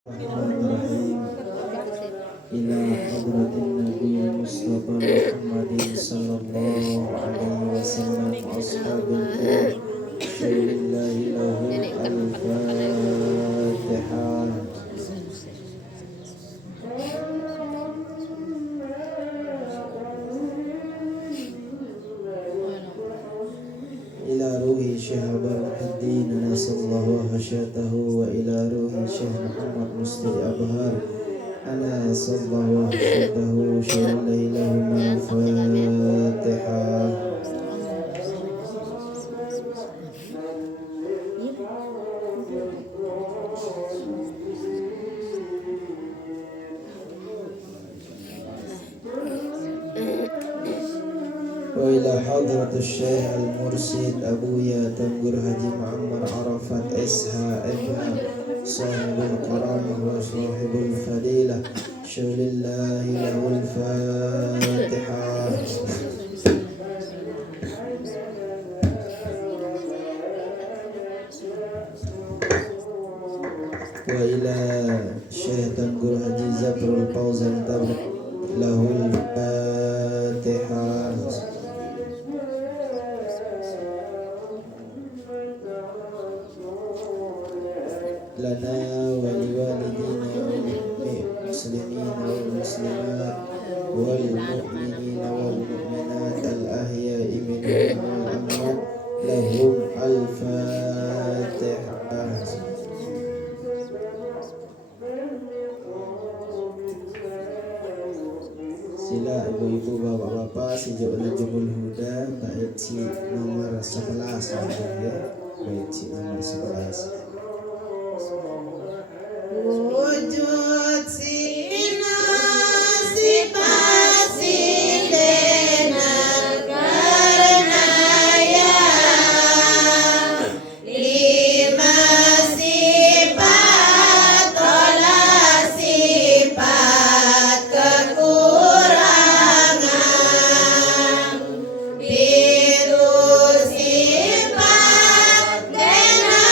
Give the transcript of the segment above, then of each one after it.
Bismillahirrahmanirrahim. Ila hadratin Nabi Mustafa Muhammadin sallallahu alaihi wasallam wa ashabil kiram. Syulillahi lahu al-Fatihah. Ila ruhi Syekh Burhanuddin nasallahu hasyatahu wa ila ruhi Syekh Muhammad Mustadi Abhar ana sallallahu hasyatahu syulillahi lahu al-Fatihah. Wa ila hadratus Syekh Al-Mursid Abuya Tenggur Haji Muhammad Arafat SHMH sahibul karamah wa sahibul fadilah syulillahi lahul Fatihah. Wa ila Syekh Tenggur Haji Zabrul Fauzan Tabrik lahul Fatihah. Lana wa liwalidina wal muslimina wal muslimat wal mu'minina wal mu'minat al ahya'i minhum wal amwat lahum al-Fatihah. Sila ibu-ibu bapak-bapak sejak Najmul Huda bait si nomor 11 ya. Bait si nomor 11. Wujud sina sifat silena karenaya lima sifat olah sifat kekurangan biru sifat dena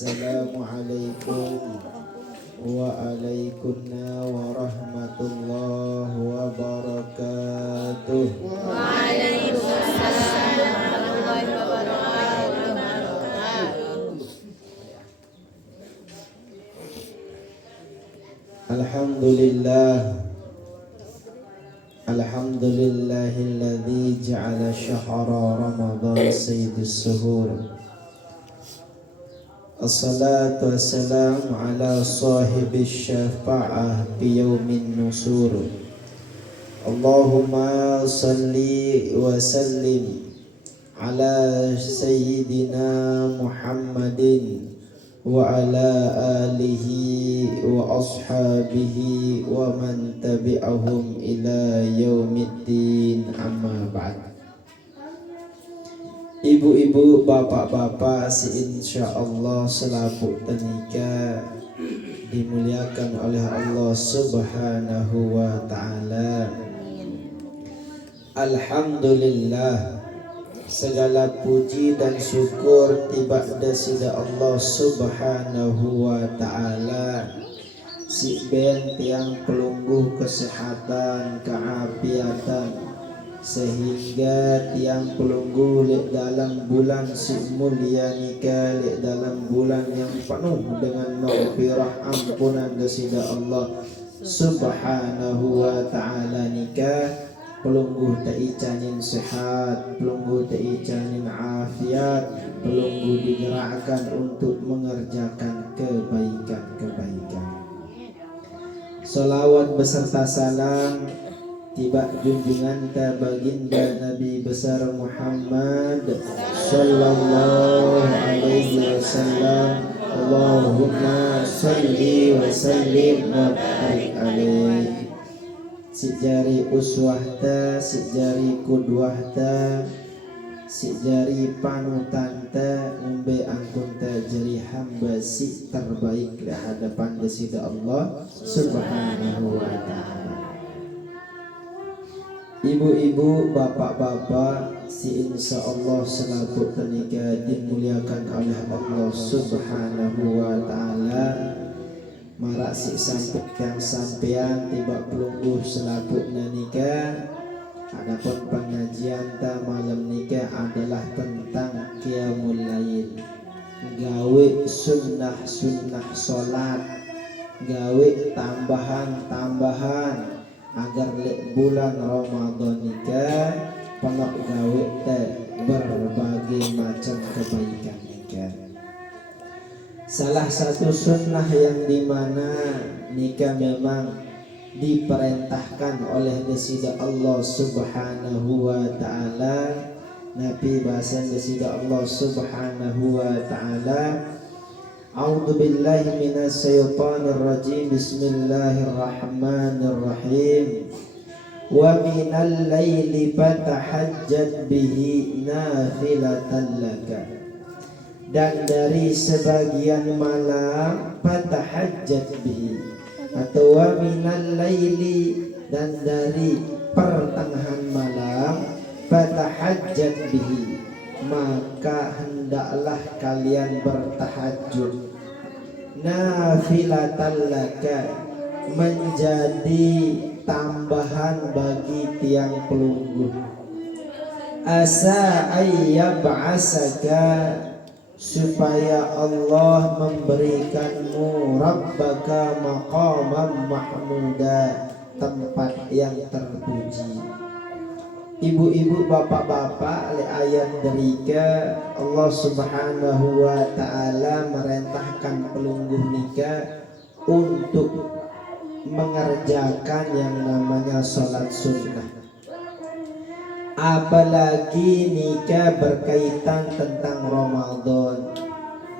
Assalamualaikum waalaikumsalam warahmatullahi wabarakatuh. Waalaikumsalam warahmatullahi wabarakatuh. Alhamdulillah. Alhamdulillahilladzi ja'ala syahra Ramadan sayyidus suhur. Assalatu wassalamu ala sahibis syafa'ah fi yaumin nusur. Allahumma salli wa sallim ala sayyidina Muhammadin wa ala alihi wa ashabihi wa man tabi'ahum ila yaumiddin, amma ba'd. Ibu-ibu, bapak-bapak, si insyaallah selaku tenika dimuliakan oleh Allah Subhanahu wa taala. Alhamdulillah, segala puji dan syukur tiba dasida Allah Subhanahu wa taala. Si ben tiang pelungguh kesehatan, keafiatan, sehingga tiang pelungguh lek dalam bulan si mulia nikah, lek dalam bulan yang penuh dengan maghfirah ampunan dasida Allah Subhanahu wa taala nikah. Pelungguh taicanin sehat, pelungguh taicanin afiat, pelungguh digerakkan untuk mengerjakan kebaikan-kebaikan. Salawat beserta salam tiba junjungan ta baginda Nabi besar Muhammad sallallahu alaihi wasallam. Allahumma salli wa sallim wa barik alaihi. Si jari uswah ta, si jari kudwah ta, si jari panutan ta, umbe angkun ta jari hamba si terbaik di hadapan dasida Allah Subhanahu wa ta'ala. Ibu-ibu, bapak-bapak, si insyaallah selaku tenika dimuliakan oleh Allah Subhanahu wa ta'ala. Marak si sampean tiba pelungguh selaku nikah. Adapun pengajian ta malam nikah adalah tentang qiyamul lail, gawe sunnah-sunnah salat, gawe tambahan-tambahan agar lek bulan Ramadan nikah penuh gawe ta berbagai macam kebaikan nikah. Salah satu sunnah yang dimana nikah memang diperintahkan oleh dasida Allah Subhanahu wa ta'ala. Nabi bahasa dasida Allah Subhanahu wa ta'ala, A'udzu billahi minas syaitonir rajim. Bismillahirrahmanirrahim. Wa minal laili fatahajjat bihi nafilatan laka. Dan dari sebagian malam fatahajjat bihi, atau wa minal laili, dan dari pertengahan malam fatahajjat bihi, maka hendaklah kalian bertahajud, nafilatan laka, menjadi tambahan bagi tiang pelungguh, asa ayyab'asaka, supaya Allah memberikanmu rabbaka maqaman mahmuda, tempat yang terpuji. Ibu-ibu, bapak-bapak, le ayat derika Allah Subhanahu wa ta'ala merintahkan pelungguh nikah untuk mengerjakan yang namanya sholat sunnah. Apalagi nikah berkaitan tentang Ramadan.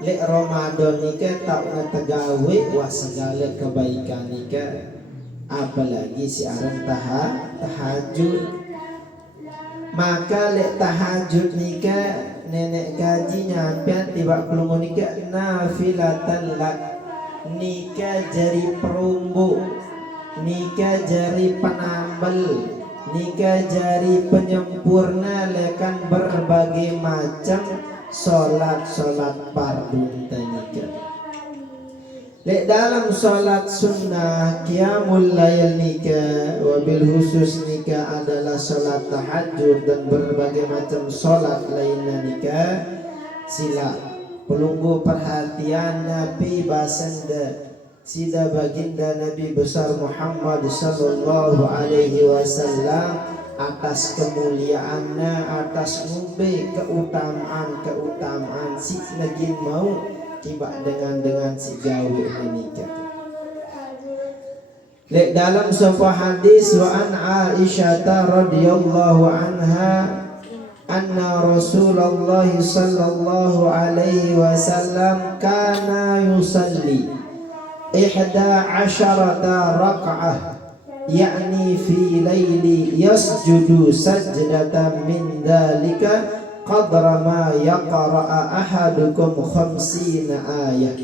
Lek Ramadan nikah tak ngetegawe wa segala kebaikan nikah. Apalagi si aran tahajud. Maka lek tahajud nikah nenek gaji nyampean tiba pelungu nikah nafilatan lak. Nikah jari perumbu, nikah jari penambal, nikah jari penyempurna lekan berbagai macam salat fardu nika. Lek dalam salat sunnah qiyamul lail nika wabil khusus nika adalah salat tahajud dan berbagai macam salat lainnya nika, sila pelunggu perhatian Nabi basanda sida baginda Nabi besar Muhammad sallallahu alaihi wasallam atas kemuliaannya, atas ngumbe keutamaan si nagin mau tiba dengan si gawe menikah. Lek dalam sebuah hadis wa an Aisyah radhiyallahu anha anna Rasulullah sallallahu alaihi wasallam kana yusalli 11 rak'ah yakni fi laili yasjudu sajdatan min dalika qadra ma yaqra'a ahadukum 50 ayah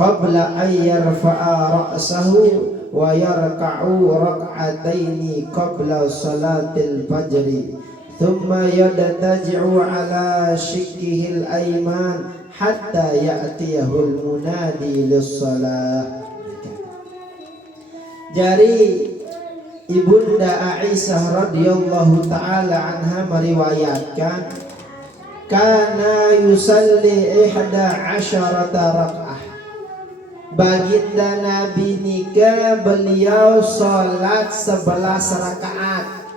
qabla an yarfa'a ra'sahu wa yarka'u rak'ataini qabla salatil fajri thumma yadtaji'u ala shikkihil ayman hatta ya'tiyahul munadi lis-salah. Jadi Ibunda Aisyah radhiyallahu taala anha meriwayatkan kana yusalli 11 rak'ah. Baginda Nabi nika beliau salat 11 rakaat,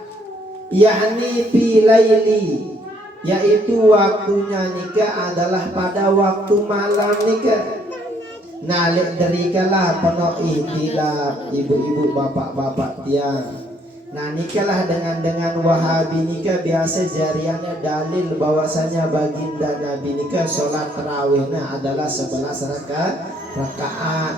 yakni fi laili, yaitu waktunya nika adalah pada waktu malam nika. Nalik derikalah penuh ikhtilaf ibu-ibu bapak-bapak tiang. Nah nikalah dengan Wahabi nika biasa jariannya dalil bahwasanya baginda Nabi nika sholat tarawihnya adalah 11 rakaat.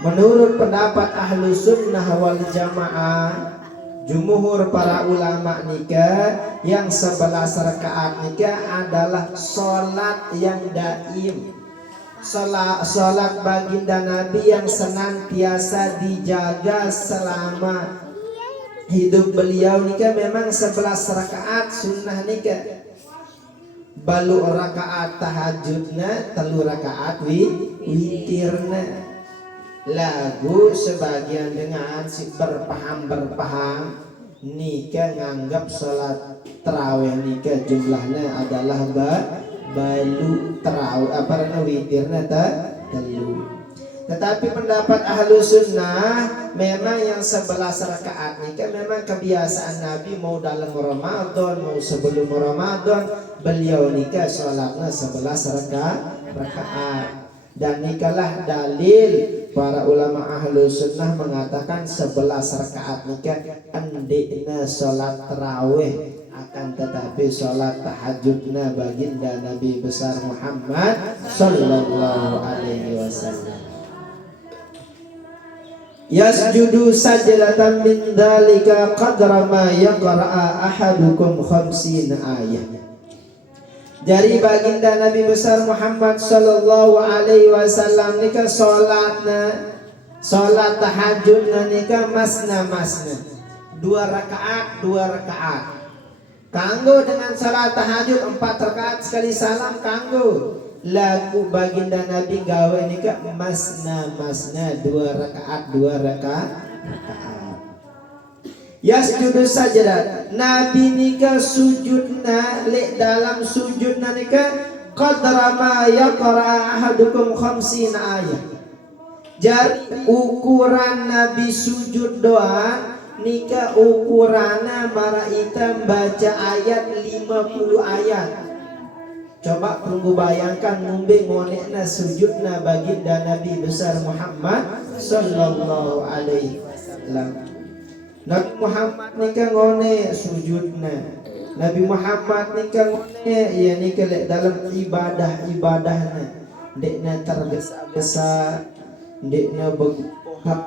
Menurut pendapat ahlu sunnah wal jamaah, jumhur para ulama nika yang 11 rakaat nika adalah sholat yang daim. Salat baginda Nabi yang senantiasa dijaga selama hidup beliau nika memang 11 rakaat sunnah nika. Balu rakaat tahajudna, 3 rakaat witirna. Lagu sebagian dengan si berpaham nika nganggap salat tarawih nika jumlahnya adalah balu tarawih witirna telu. Tetapi pendapat ahlu sunnah memang yang 11 rakaat nika memang kebiasaan Nabi mau dalam Ramadan mau sebelum Ramadan beliau nika sholatnya 11 rakaat. Dan nikalah dalil para ulama ahlu sunnah mengatakan 11 rakaat nika andekna sholat tarawih, akan tetapi sholat tahajudna baginda Nabi besar Muhammad sallallahu alaihi wasallam. Yasjudu sajdatan min dalika qadra ma yaqra'a ahadukum 50 ayah. Dari baginda Nabi besar Muhammad sallallahu alaihi wasallam nika salat tahajudna nika masna 2 rakaat. Kanggo dengan salat tahajud 4 rakaat sekali salam kanggo. Lagu baginda Nabi gawe nika masna 2 rakaat. Yasjudu sajdah. Nabi nika sujudna lek dalam sujudna nika qadra ma yaqra ahadukum 50 ayat. Jadi ukuran Nabi sujud doa nika ukurana maraita baca ayat 50 ayat. Coba tunggu bayangkan ngumbe ngonekna sujudna baginda Nabi besar Muhammad sallallahu alaihi wasallam. Nabi Muhammad nika ngone sujudna. Nabi Muhammad nika ngone ya nika dalam ibadahna. Dekna tergesa-gesa, dekna beguhan.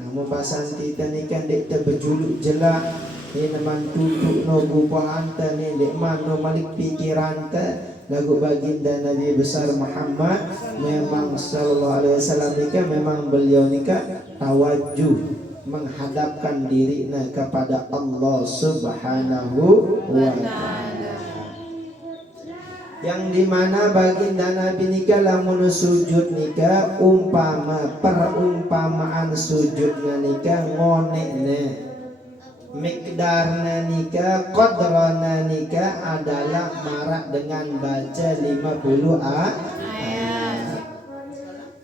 Namun pasan kita ni kan dek terbejuluk jelak ni naman tutuk no gupahan ta ni dek man no malik pikiran ta lagu baginda Nabi besar Muhammad memang sallallahu alaihi wasallam ni kan memang beliau ni kan tawajuh menghadapkan dirinya kepada Allah Subhanahu wa taala. yang dimana baginda Nabi nika lamun sujud nika perumpamaan sujudnya nika ngonekne mikdarna nika qadrana nika adalah marak dengan baca 50 ayat.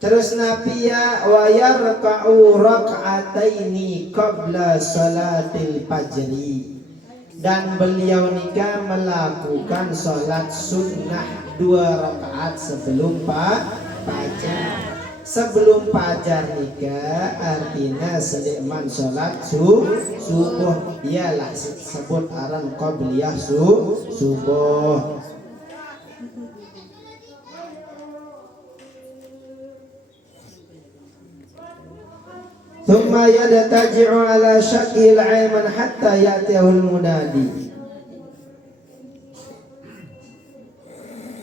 Terus Nabi ya wa yarka'u rak'ataini qabla salatil fajri, dan beliau nikah melakukan sholat sunnah 2 rakaat sebelum fajar. Sebelum fajar nikah artinya sedekman sholat subuh, ialah sebut aran qabliyah subuh. Thumma yadtaji'u ala syaqil ayman hatta ya'tiyahul munadi.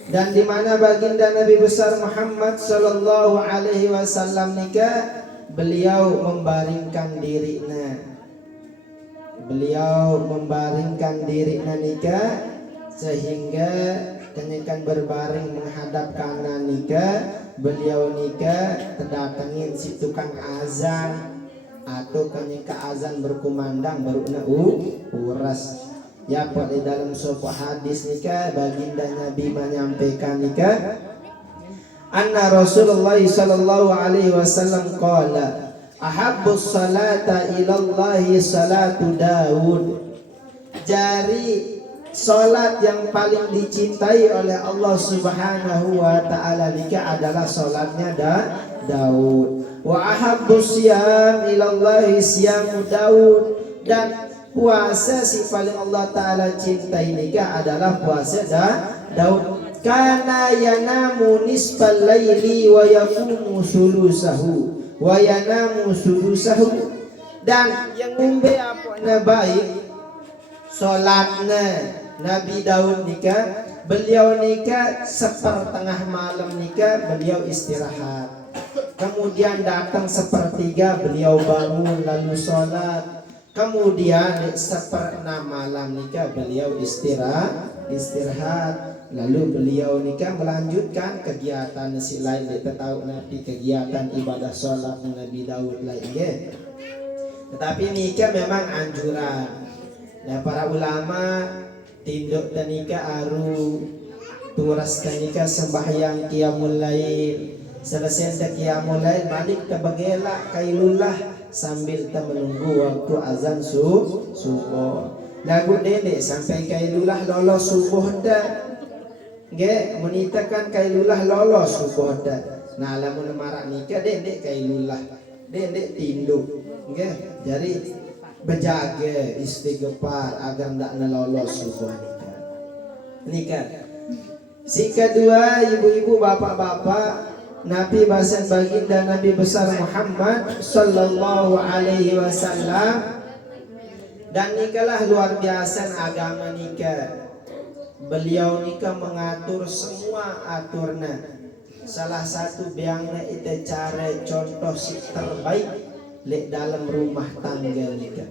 Dan di mana baginda Nabi besar Muhammad sallallahu alaihi wasallam nikah beliau membaringkan dirinya. Beliau membaringkan dirinya nikah sehingga kenyakan berbaring menghadap kanan nikah. Beliau nikah terdatangin si tukang azan atau kenyaka azan berkumandang baru uras. Ya pada dalam sebuah hadis nikah baginda Nabi menyampaikan nikah anna Rasulullah sallallahu alaihi wasallam qala ahabbus salata ilallahi salatu Daud. Jari salat yang paling dicintai oleh Allah Subhanahu wa taala nikah adalah salatnya Daud. Wa ahabbus siyam ilallahi siyamu Daud, dan puasa si paling Allah taala cintai nikah adalah puasa Daud. Kana yanamu nisfal laili wa yaqumu sulusahu wa yanamu sulusahu, dan yang ngumbe apana baik salatna Nabi Daud nikah, beliau nikah sepertengah malam nikah beliau istirahat, kemudian datang sepertiga beliau bangun lalu sholat, kemudian seperenam malam nikah beliau istirahat, lalu beliau nikah melanjutkan kegiatan si lain. Kita tahu nanti kegiatan ibadah sholat Nabi Daud lainnya. Tetapi nikah memang anjuran. Nah para ulama tinduk dan nikah aru turas dan nikah sembahyang qiyamul lail, selesai dah qiyamul lail balik terbagela kailullah sambil kita menunggu waktu azan subuh. Lagu dedek sampai kailullah lolos subuh dah. Nggih, menitakan kailullah lolos subuh dah. Nah, lamun marak nikah dedek kailullah, dedek tinduk. Nggih, jadi berjaga istighfar agar tidak lolos subuh nikah. Si kedua, ibu-ibu, bapak-bapak, Nabi bahasa baginda Nabi besar Muhammad sallallahu alaihi wasallam, dan nikahlah luar biasa agama nikah. Beliau nikah mengatur semua aturna. Salah satu biangna itu cara contoh si terbaik lek dalam rumah tangga nikah.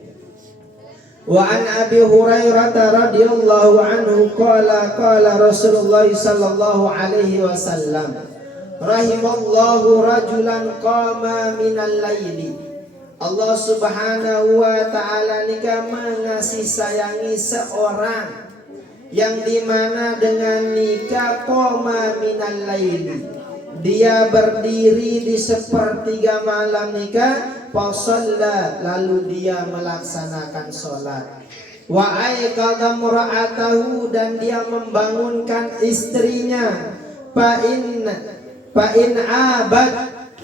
Wa an Abi Hurairah radhiyallahu anhu qala Rasulullah sallallahu alaihi wasallam rahimallahu rajulan qama minal laili. Allah Subhanahu wa taala nikah mengasihi sayangi seorang yang dimana dengan nikah qama minal laili, dia berdiri di sepertiga malam nikah, fasalla, lalu dia melaksanakan sholat, wa aiqadha mura'atahu, dan dia membangunkan istrinya, fa in abad,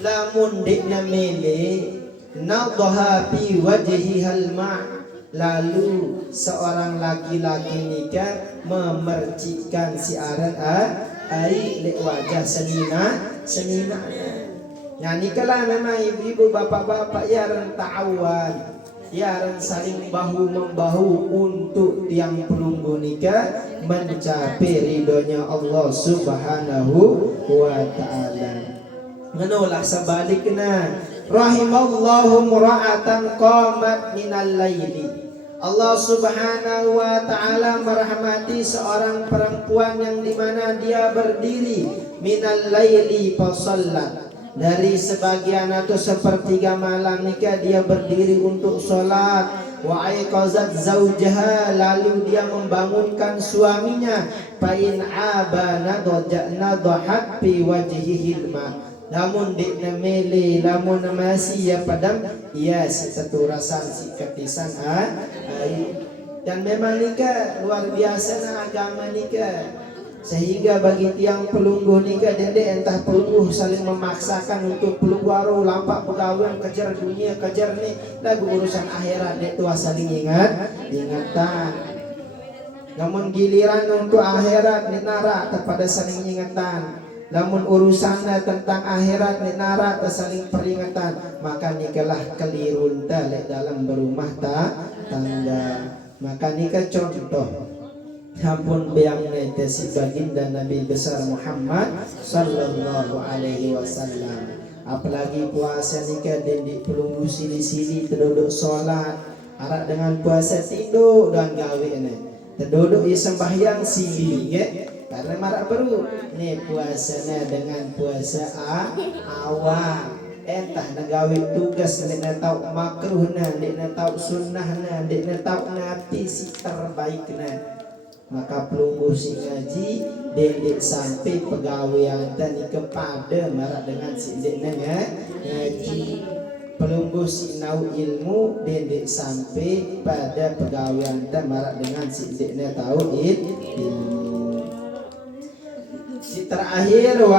lamun dikna mele nadha fi wajhihal ma', lalu seorang laki-laki nikah memercikkan siaran air lek wajah senina. Nah nikahlah memang ibu-ibu bapak-bapak ya ta'awan, ya saling bahu membahu untuk tiang pelunggu nikah mencapai ridhonya Allah Subhanahu wa ta'ala. Menulah sebaliknya, rahimallahu mura'atan qamat minal laili. Allah Subhanahu wa taala merahmati seorang perempuan yang dimana dia berdiri minal laili fasallat, dari sebagian atau sepertiga malam nikah dia berdiri untuk sholat. Wa aiqazat zaujaha, lalu dia membangunkan suaminya. Fa in abana nadhat fi wajhihil ma, namun dik namele lamun masih ya padam ya si saturasan si ketisan dan memang nikah luar biasa na agama nikah, sehingga bagi tiang pelungguh nikah dede entah pelungguh saling memaksakan untuk pelungguh lampak pegawai kejar dunia kejar nih lagu urusan akhirat dek tua saling ingatan. Namun giliran untuk akhirat ni nara kepada saling ingatan. Namun urusannya tentang akhirat ni nara saling peringatan, maka nikahlah keliru dalam berumah tangga. Maka nikah contoh hampun beang nete si baginda Nabi besar Muhammad sallallahu alaihi wasallam. Apalagi puasa nikah dendik pelunggu sili-sili terduduk sholat, arak dengan puasa tidur dan gawe ini terduduk ya sembahyang sili ya. Karena marak baru nih puasanya dengan puasa awal, entah nagawi tugas nek na tau makruh na, nek na tau sunnah na, nek na tau nati si terbaik na. Maka pelungguh si ngaji dek sampai pegawai dan kepada marak dengan si dek ngaji. Pelungguh si nau ilmu dek sampai pada pegawai dan marak dengan si dek tahu ilmu. Si terakhir wa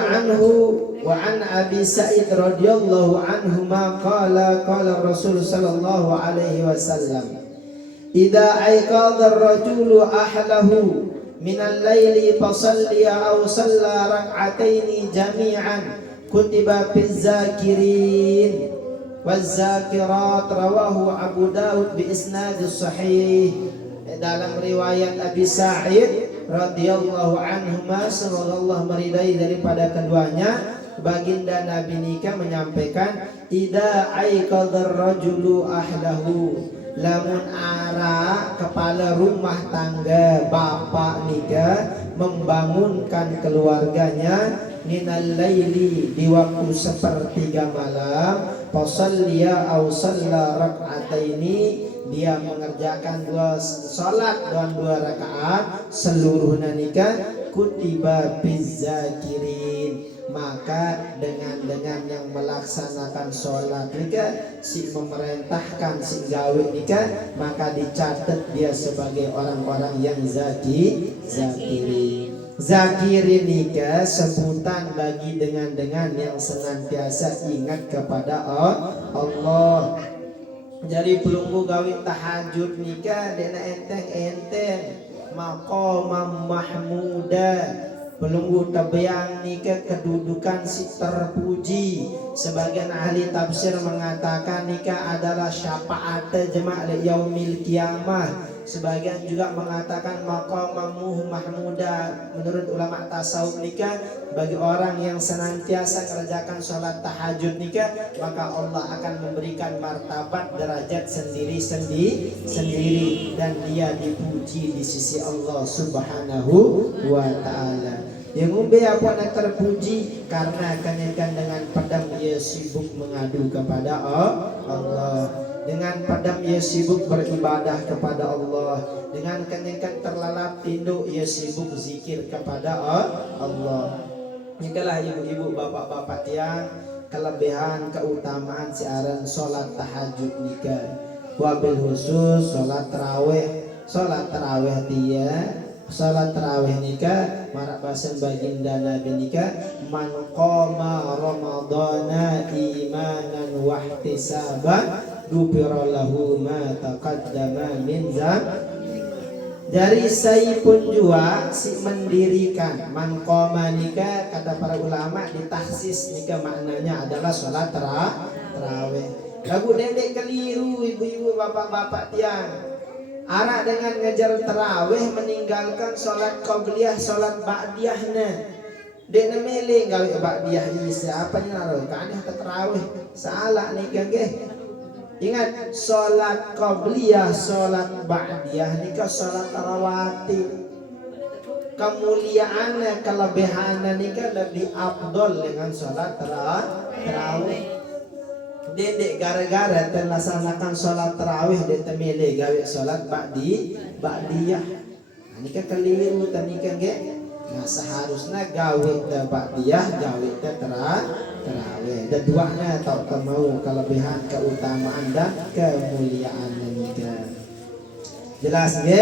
an Abi Sa'id radhiyallahu anhu ma qala Rasul sallallahu alaihi wasallam, idza aiqadha ar-rajulu ahlahu min al-laili fasalliya aw salla rak'ataini jami'an kutiba fiz-zakirin waz-zakirat, rawahu Abu Daud bi isnad sahih. Dalam riwayat Abi Sa'id radhiyallahu anhuma, semoga Allah meridai daripada keduanya, baginda Nabi nikah menyampaikan, idza aiqadhar rajulu ahlahu, lamun ara kepala rumah tangga bapak nikah membangunkan keluarganya minal laili di waktu sepertiga malam, fasalliya aw salla rak'ataini, dia mengerjakan salat dan 2 rakaat seluruhnya nikah, kutiba bizakirin, maka dengan yang melaksanakan sholat nikah, si memerintahkan si gawe nikah, maka dicatat dia sebagai orang-orang yang zakirin. Zakirin nikah sebutan bagi dengan yang senantiasa ingat kepada Allah. Jadi pelunggu gawe tahajud nikah dena enteng maqamam mahmuda, pelunggu tabayang nikah kedudukan si terpuji. Sebagian ahli tafsir mengatakan nikah adalah syafaat jemaah yaumil kiamah. Sebagian juga mengatakan maqamamuh mahmuda. Menurut ulama tasawuf nikah bagi orang yang senantiasa kerjakan sholat tahajud nikah, maka Allah akan memberikan martabat derajat sendiri dan dia dipuji di sisi Allah Subhanahu wa ta'ala. Yang umbe apa nak terpuji karena kenyakan dengan padam ia sibuk mengadu kepada Allah. Dengan padam ia sibuk beribadah kepada Allah. Dengan kenyakan terlalap tinduk ia sibuk zikir kepada Allah. Inilah ibu-ibu bapak-bapak yang kelebihan keutamaan siaran sholat tahajud nikah. Wabil khusus sholat tarawih dia. Salat tarawih nikah marak bahasan baginda Nabi nikah, man qama ramadhana imanan wa ihtisaban ghufira lahu ma taqaddama min dzambi. Dari saya pun jua si mendirikan man qama nikah, kata para ulama ditahsis nikah maknanya adalah salat tarawih. Lagu dedek keliru ibu-ibu bapak-bapak tiang. Anak dengan ngejar tarawih meninggalkan sholat qabliyah, sholat ba'diyahnya. Dia nemeli gawe ba'diyah ini siapa ni naruh? Kan ada tarawih salah ni gage. Ingat, sholat qabliyah, sholat ba'diyah nika sholat rawatib. Kemuliaan, kelebihan nika lebih afdol dengan sholat tarawih. Dedek gara-gara terlaksanakan sholat tarawih dia temile gawe sholat ba'diyah. Nika keliru tanika ge. Nah seharusnya gawe te ba'diyah, gawe te tarawih. Dan duanya tau mau kelebihan, keutamaan dan kemuliaan nika. Jelas ge?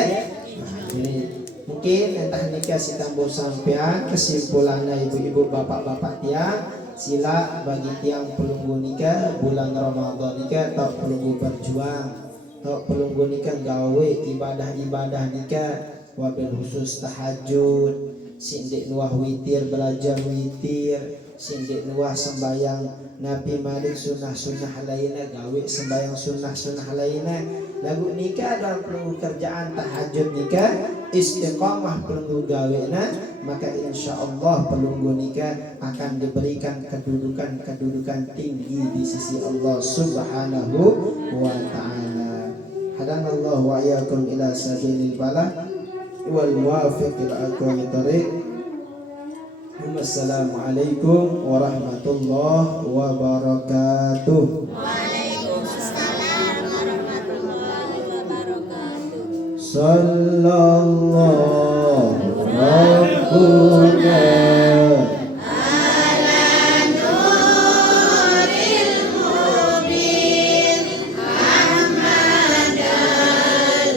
Nah, ini mungkin entah nikah si tambah sampean kesimpulannya ibu-ibu bapak-bapak tiang sila bagi tiang pelunggu nikah bulan Ramadan nikah tak pelunggu berjuang tak pelunggu nikah gawe ibadah-ibadah nikah wabil khusus tahajud sindik nuah witir belajar witir sindik nuah sembayang Nabi Malik sunnah-sunnah lainnya gawe sembayang sunnah-sunnah lainnya lagu nikah dalam pelunggu kerjaan tahajud nikah istiqamah pelunggu gawena maka insya Allah pelunggu nikah akan diberikan kedudukan tinggi di sisi Allah Subhanahu wa ta'ala. Hadanallahu wa iyyakum ila sabilil falah wal muwaffiq ila aqwamit thariq. Wassalamualaikum warahmatullahi wabarakatuh. Waalaikumsalam warahmatullahi wabarakatuh. Sallallahu Rabbuna Ala nuril mubin Ahmad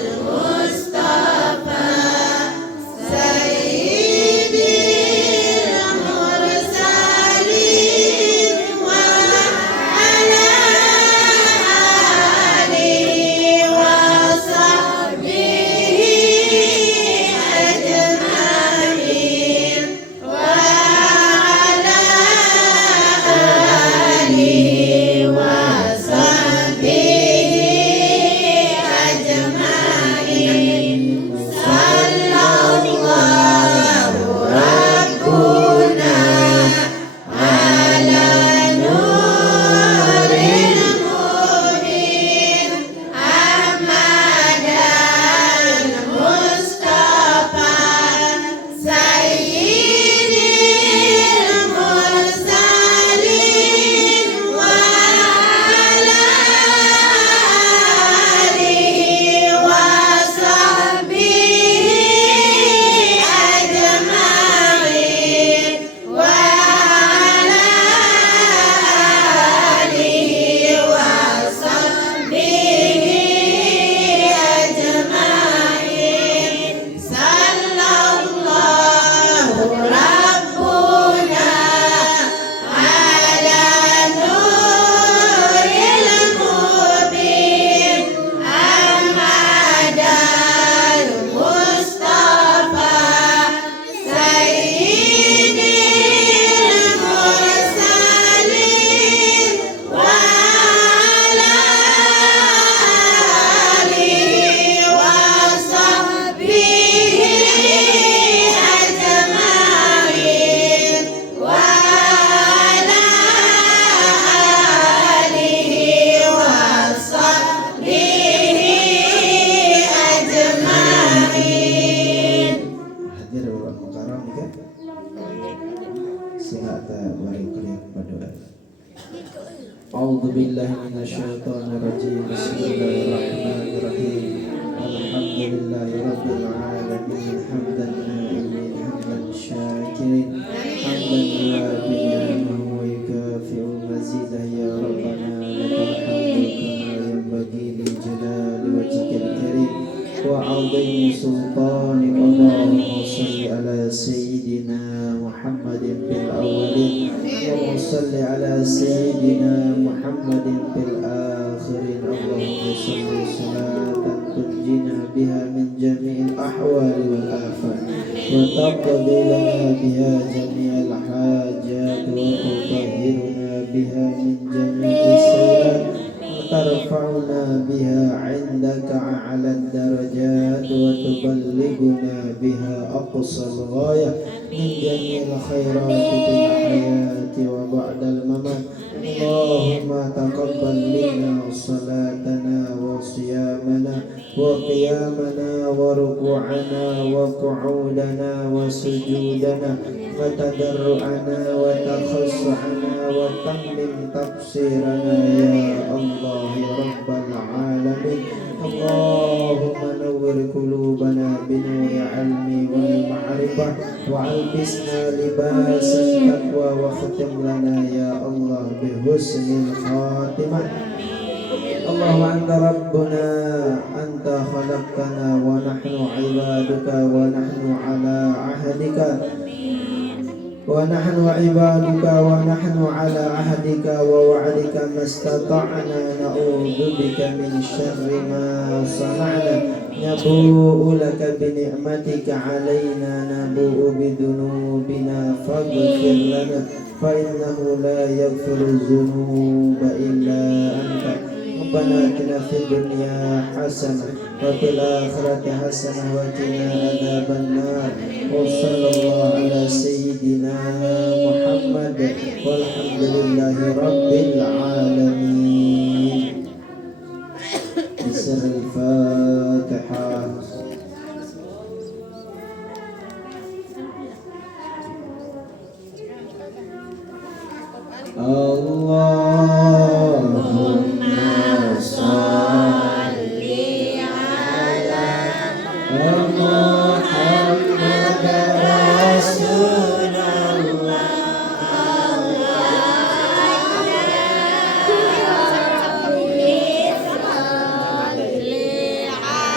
al-Mustafa Sayyidil mursalin wa ala alihi wa sahbihi ajma'in wa ala alihi wa sahbihi ajma'in sallallahu rabbuna ala nuril mubin Ahmad al-Mustafa Sayyidil mursalin wa ala alihi wa sahbihi ajma'in wa ala alihi wa sahbihi ajma'in sallallahu rabbuna ala nuril mubin Ahmad al-Mustafa Sayyidil mursalin wa ala alihi wa sahbihi ajma'in wa ala alihi wa sahbihi ajma'in. hadir orang mukarram nikah silakan mari kuliah berdoa. A'udzu billahi minasyaitonir rajim. Bismillahirrahmanirrahim. Alhamdulillahirabbil alamin hamdan na'imin hamdan syakirin hamdan yuwafi ni'amahu wa yukafi'u mazidah ya rabbana lakal hamdu kama yanbaghi li jalali wajhikal karim wa 'azimi sultanik. Allahumma shalli ala sayyidina Muhammadin fil awwalin wa shalli ala sayyidina Muhammadin fil akhirin. Allahumma shalli salatan tunjina biha min jami'il ahwali wal afat wa taqdi lana biha jami'al hajat wa tutahhiruna biha min jami'is sayyi'at wa tarfa'una biha 'indaka 'ala ad-darajat wa tuballighuna biha aqsal ghayah min jami'il khairati fil hayati wa ba'dal mamat. Allahumma taqabbal minna صلاتنا وصيامنا وقيامنا وركوعنا وقعودنا وسجودنا وتضرعنا وتخشعنا وتمم تقصيرنا يا الله رب العالمين. اللهم نور قلوبنا بنور علم والمعرفة وألبسنا لباس التقوى واختم لنا يا الله بحسن الخاتمة. اللهم أنت ربنا أنت خلقتنا ونحن عبادك ونحن على عهدك ونحن على عهدك ووعدك ما استطعنا نعوذ بك من شر ما صنعنا نبوء لك بنعمتك علينا نبوء بذنوبنا فاغفر لنا فإنه لا يغفر الذنوب إلا أنت. ربنا آتنا في الدنيا حسنة وفي الآخرة حسنة وقنا عذاب النار. وصلى الله على سيدنا محمد والحمد لله رب العالمين. بسر الفاتحة. الله